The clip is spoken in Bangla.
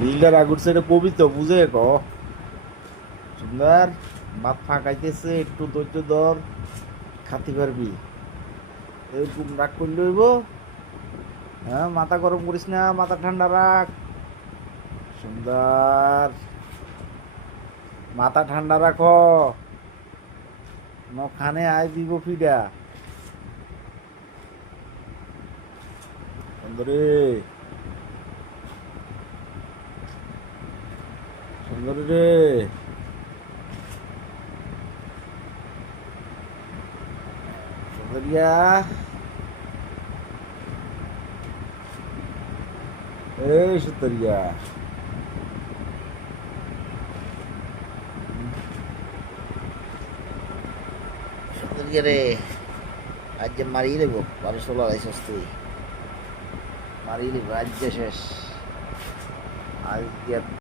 বিলটার আগুর সাইডে পবিত্র বুঝে ক সুন্দর ভাত ফাঁকাইতেছে একটু ধৈর্য ধর খাতি পারবি এরকম রাগ করলে হইব হ্যাঁ মাথা গরম করিস না মাথা ঠান্ডা রাখ সুন্দর মাথা ঠান্ডা রাখো নখানে আয় দিব ফিডা সুন্দরে সুন্দরী রে সুন্দরিয়া এই সুন্দরিয়া সুন্দরিয়া রে আজ যে মারিয়ে দেবো 12-16 আড়াইশো তুই মারিয়ে দেবো আজ যে শেষ আজ